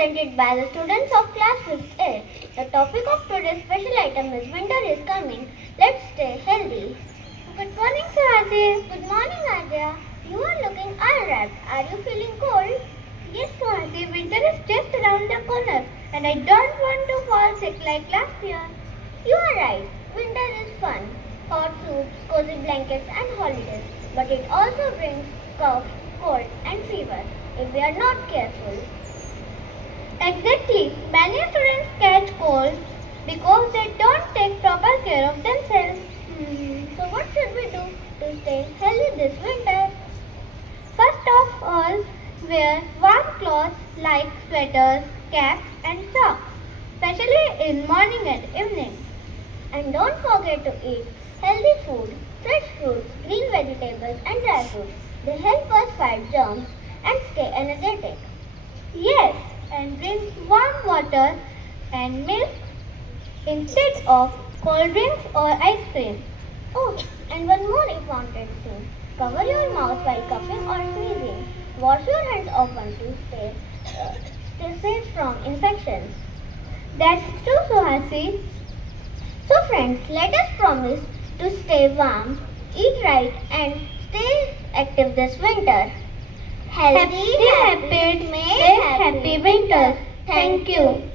presented by the students of class 5th A. The topic of today's special item is winter is coming. Let's stay healthy. Good morning, Suhasi. Good morning, Adya. You are looking unwrapped. Are you feeling cold? Yes, Suhasi. Winter is just around the corner and I don't want to fall sick like last year. You are right. Winter is fun. Hot soups, cozy blankets and holidays. But it also brings cough, cold and fever if we are not careful. Exactly. Many students catch colds because they don't take proper care of themselves. So what should we do to stay healthy this winter? First of all, wear warm clothes like sweaters, caps and socks, especially in morning and evening. And don't forget to eat healthy food, fresh fruits, green vegetables and dry fruits. They help us fight germs and stay energetic. Yes, and drink warm water and milk instead of cold drinks or ice cream. Oh, and one more important thing. Cover your mouth while coughing or sneezing. Wash your hands often to stay safe from infections. That's true, Suhasi. So friends, let us promise to stay warm, eat right and stay active this winter. Healthy, happy, happy winter. Thank you.